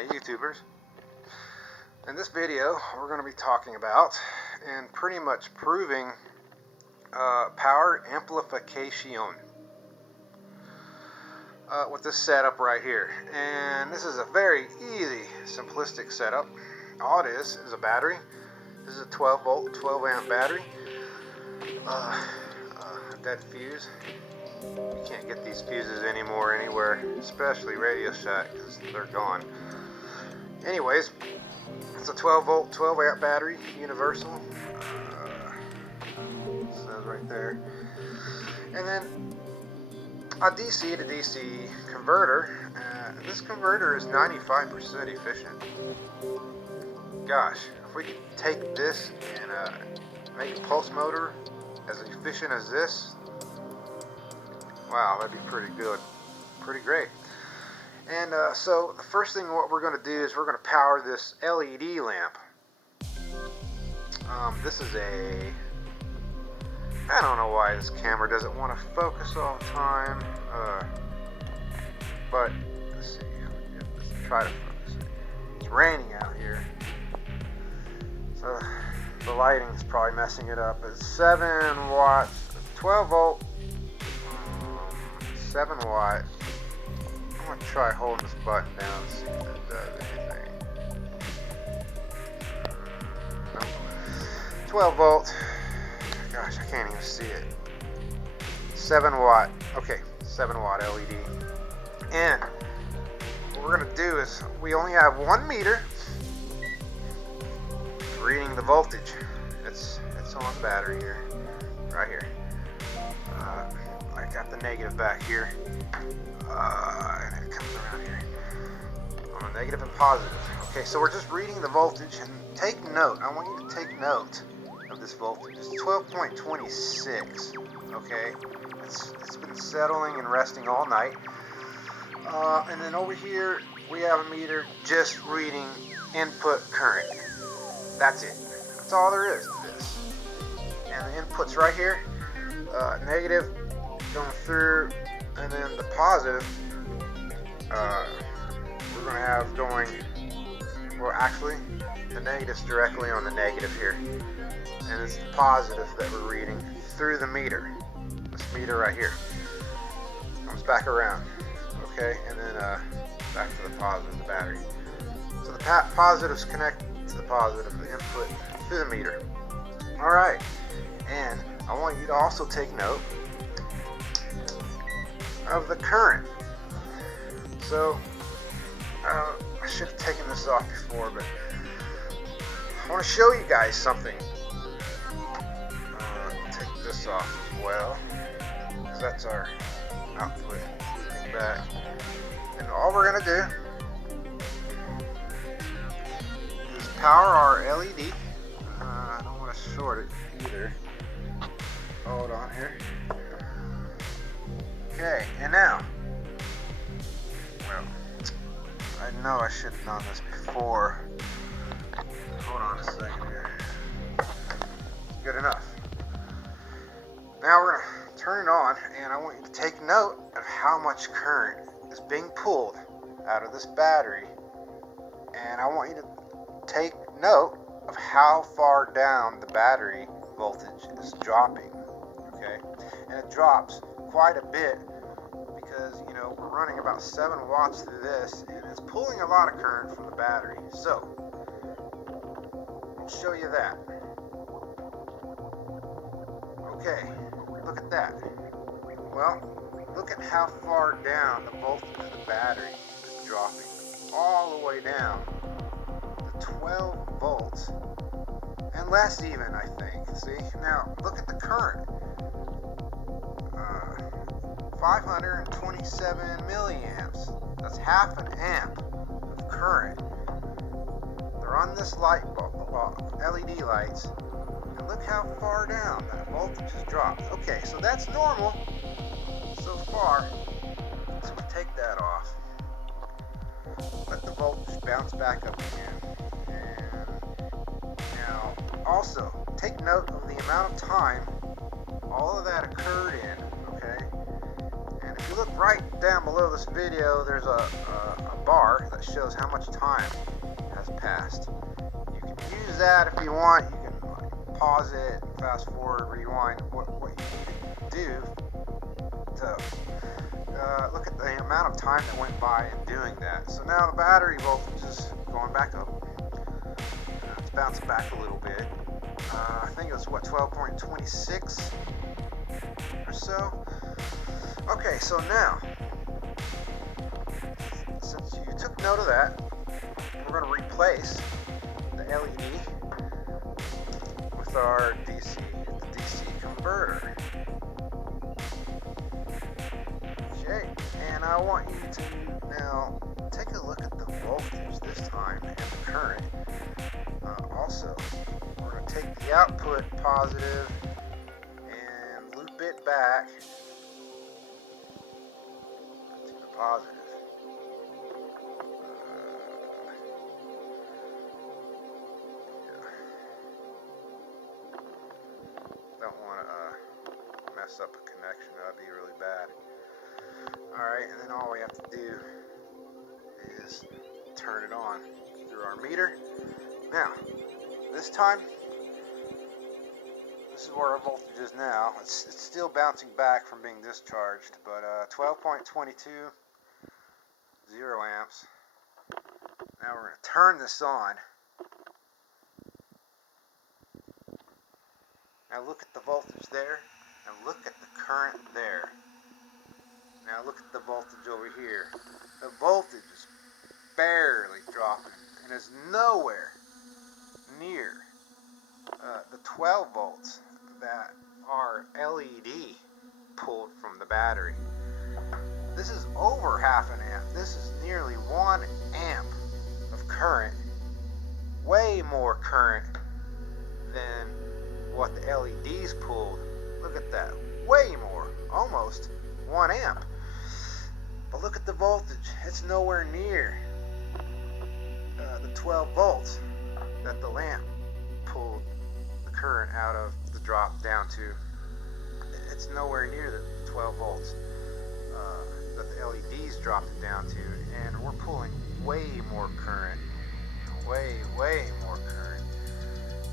Hey YouTubers. In this video we're going to be talking about and pretty much proving power amplification with this setup right here. And this is a very easy, simplistic setup. All it is a battery. This is a 12 volt, 12 amp battery. Dead fuse. You can't get these fuses anymore anywhere, especially Radio Shack, because they're gone. Anyways, it's a 12 volt, 12 amp battery, universal. It says right there. And then a DC to DC converter. This converter is 95% efficient. Gosh, if we could take this and make a pulse motor as efficient as this, wow, that'd be pretty good, pretty great. And so the first thing what we're going to do is we're going to power this LED lamp. This is I don't know why this camera doesn't want to focus all the time, but let's see, let's try to focus it. It's raining out here, so the lighting is probably messing it up. It's 7 watts, 12 volt, 7 watt. I'm going to try holding this button down and see if it does anything. Nope. 12 volt. Gosh, I can't even see it. 7 watt. Okay, 7 watt LED. And what we're going to do is we only have 1 meter reading the voltage. It's on the battery here, right here. I got the negative back here. And it comes around here on a negative and positive. Okay, so we're just reading the voltage, and take note. I want you to take note of this voltage. It's 12.26. Okay, it's been settling and resting all night. And then over here we have a meter just reading input current. That's it. That's all there is to this. And the input's right here. Negative going through, and then the positive we're going to have going, well, actually the negative's directly on the negative here, and it's the positive that we're reading through the meter. This meter right here comes back around, okay, and then back to the positive, the battery. So the positives connect to the positive, the input to the meter. Alright, and I want you to also take note of the current. So I should have taken this off before, but I want to show you guys something. Take this off as well, because that's our output. Looping back, and all we're gonna do is power our LED. I don't want to short it either. Hold on here. Okay, and now, well, I know I should have done this before. Hold on a second here. Good enough. Now we're going to turn it on, and I want you to take note of how much current is being pulled out of this battery. And I want you to take note of how far down the battery voltage is dropping. Okay? And it drops quite a bit, because you know we're running about 7 watts through this, and it's pulling a lot of current from the battery. So I'll show you that. Okay, look at that. Well, look at how far down the voltage of the battery is dropping, all the way down to 12 volts and less even, I think. See, now look at the current. 527 milliamps. That's half an amp of current. They're on this light bulb, LED lights, and look how far down that voltage has dropped. Okay, so that's normal so far. So we take that off. Let the voltage bounce back up again. And now, also, take note of the amount of time all of that occurred in. Okay. If you look right down below this video, there's a bar that shows how much time has passed. You can use that if you want. You can pause it, fast forward, rewind, what you need to do to look at the amount of time that went by in doing that. So now the battery voltage is going back up. It's bouncing back a little bit. I think it was, 12.26 or so. Okay, so now, since you took note of that, we're going to replace the LED with our DC converter. Okay, and I want you to now take a look at the voltage this time and the current. Also, we're going to take the output positive and loop it back to the positive. Don't want to mess up a connection. That'd be really bad. Alright, and then all we have to do is turn it on through our meter. Now, this time, this is where our voltage is now. It's still bouncing back from being discharged, but 12.22, 0 amps. Now we're going to turn this on. Now look at the voltage there, and look at the current there. Now look at the voltage over here. The voltage is barely dropping, and is nowhere near the 12 volts that our LED pulled from the battery. This is over half an amp. This is nearly 1 amp of current. Way more current than what the LEDs pulled. Look at that. Way more. Almost 1 amp. But look at the voltage. It's nowhere near the 12 volts that the lamp pulled the current out of the drop down to. It's nowhere near the 12 volts that the LEDs dropped it down to, and we're pulling way more current. Way more current.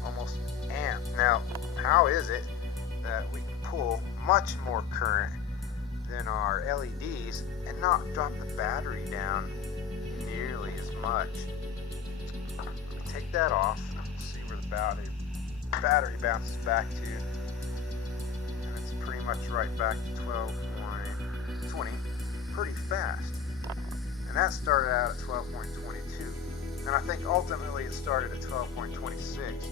Almost amp. Now, how is it that we can pull much more current than our LEDs and not drop the battery down nearly as much? Take that off, see where the battery bounces back to, and it's pretty much right back to 12.20, pretty fast. And that started out at 12.22, and I think ultimately it started at 12.26.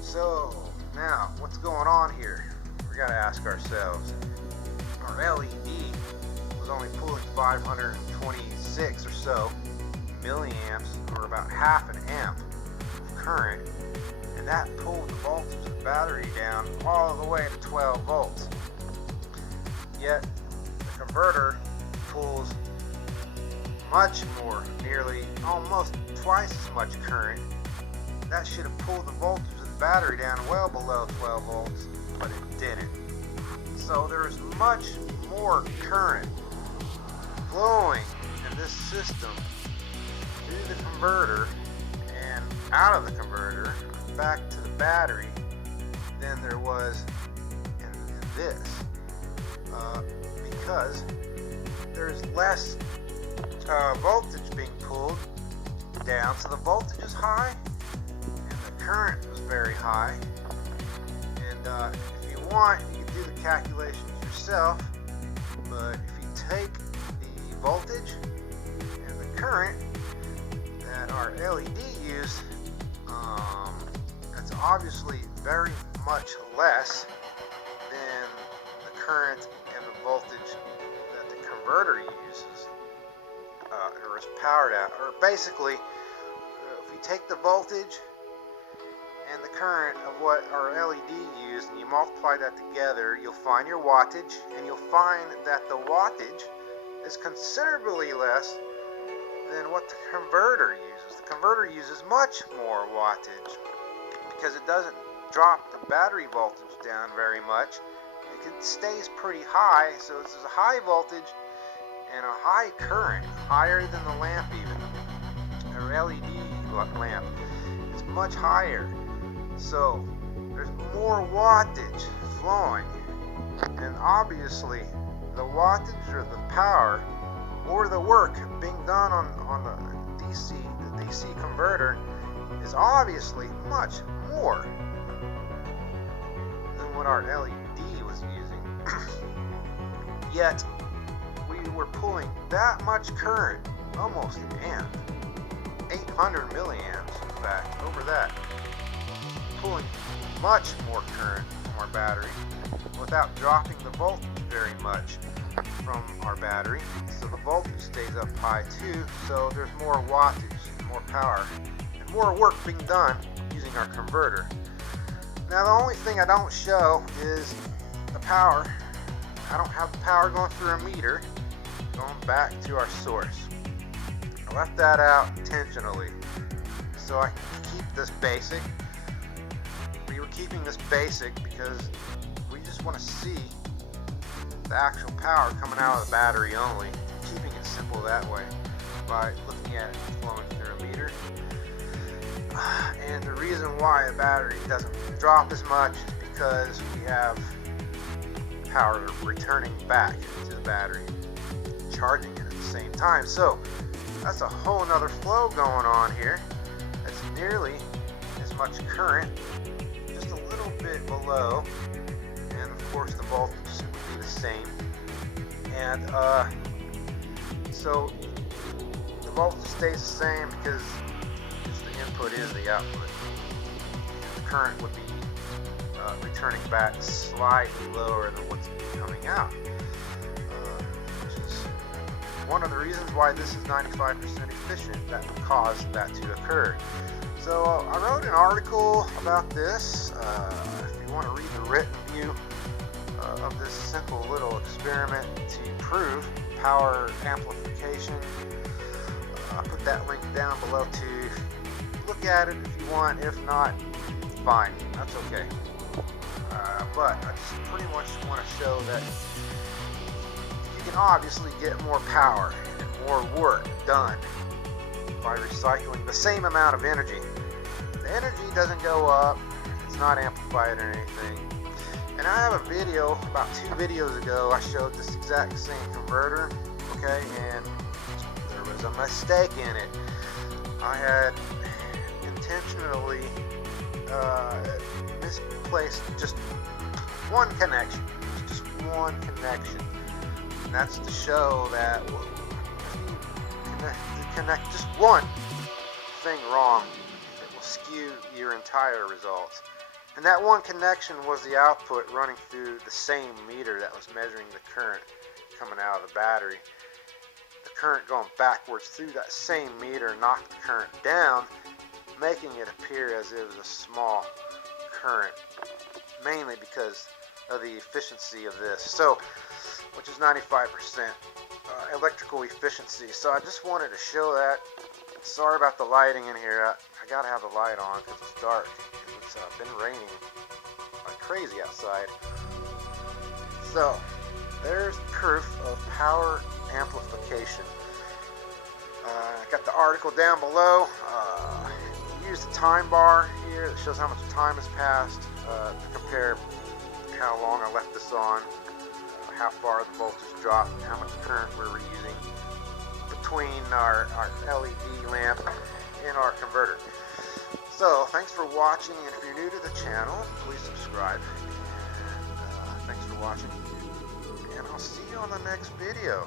So now, what's going on here? We got to ask ourselves. Our LED was only pulling 526 or so milliamps, or about half an amp of current, and that pulled the voltage of the battery down all the way to 12 volts. Yet the converter pulls much more, nearly almost twice as much current. That should have pulled the voltage of the battery down well below 12 volts, but it didn't. So there is much more current flowing in this system through the converter and out of the converter back to the battery than there was in this, because there's less voltage being pulled down, so the voltage is high and the current was very high. And if you want, you can do the calculations yourself, but if you take the voltage and the current that our LED used, that's obviously very much less than the current and the voltage that the converter uses, or is powered at. Or basically, if we take the voltage and the current of what our LED used and you multiply that together, you'll find your wattage, and you'll find that the wattage is considerably less than what the converter uses. The converter uses much more wattage because it doesn't drop the battery voltage down very much, it stays pretty high, so this is a high voltage and a high current, higher than the lamp even. Our LED lamp is much higher, so there's more wattage flowing, and obviously the wattage or the power or the work being done on the DC converter is obviously much more than what our LED was using. Yet we were pulling that much current, almost an amp, 800 milliamps in fact, over that, pulling much more current from our battery without dropping the voltage very much from our battery. So the voltage stays up high too, so there's more wattage, more power, and more work being done using our converter. Now the only thing I don't show is the power. I don't have the power going through a meter going back to our source. I left that out intentionally so I can keep this basic. We were keeping this basic because we just want to see the actual power coming out of the battery only, keeping it simple that way by looking at it flowing through a meter. And the reason why the battery doesn't drop as much is because we have power returning back to the battery, charging it at the same time. So that's a whole nother flow going on here. That's nearly as much current, just a little bit below, and of course the voltage would be the same. And so the voltage stays the same because the input is the output. The current would be returning back slightly lower than what's coming out, which is one of the reasons why this is 95% efficient that would cause that to occur. So I wrote an article about this. If you want to read the written view of this simple little experiment to prove power amplification, I'll put that link down below too. Look at it if you want. If not, fine. That's okay. But I just pretty much want to show that you can obviously get more power and more work done by recycling the same amount of energy. The energy doesn't go up, it's not amplified or anything. And I have a video, about 2 videos ago, I showed this exact same converter, okay, and there was a mistake in it. I had intentionally misplaced just one connection, and that's to show that if you connect just one thing wrong, it will skew your entire results. And that one connection was the output running through the same meter that was measuring the current coming out of the battery. The current going backwards through that same meter knocked the current down, making it appear as if it was a small current, mainly because of the efficiency of this, so which is 95% electrical efficiency. So I just wanted to show that. Sorry about the lighting in here. I gotta have the light on because it's dark. It's been raining like crazy outside. So there's proof of power amplification. I got the article down below. Use the time bar here that shows how much time has passed to compare how long I left this on, how far the voltage dropped, and how much current we're reusing between our LED lamp and our converter. So thanks for watching, and if you're new to the channel, please subscribe. And thanks for watching, and I'll see you on the next video.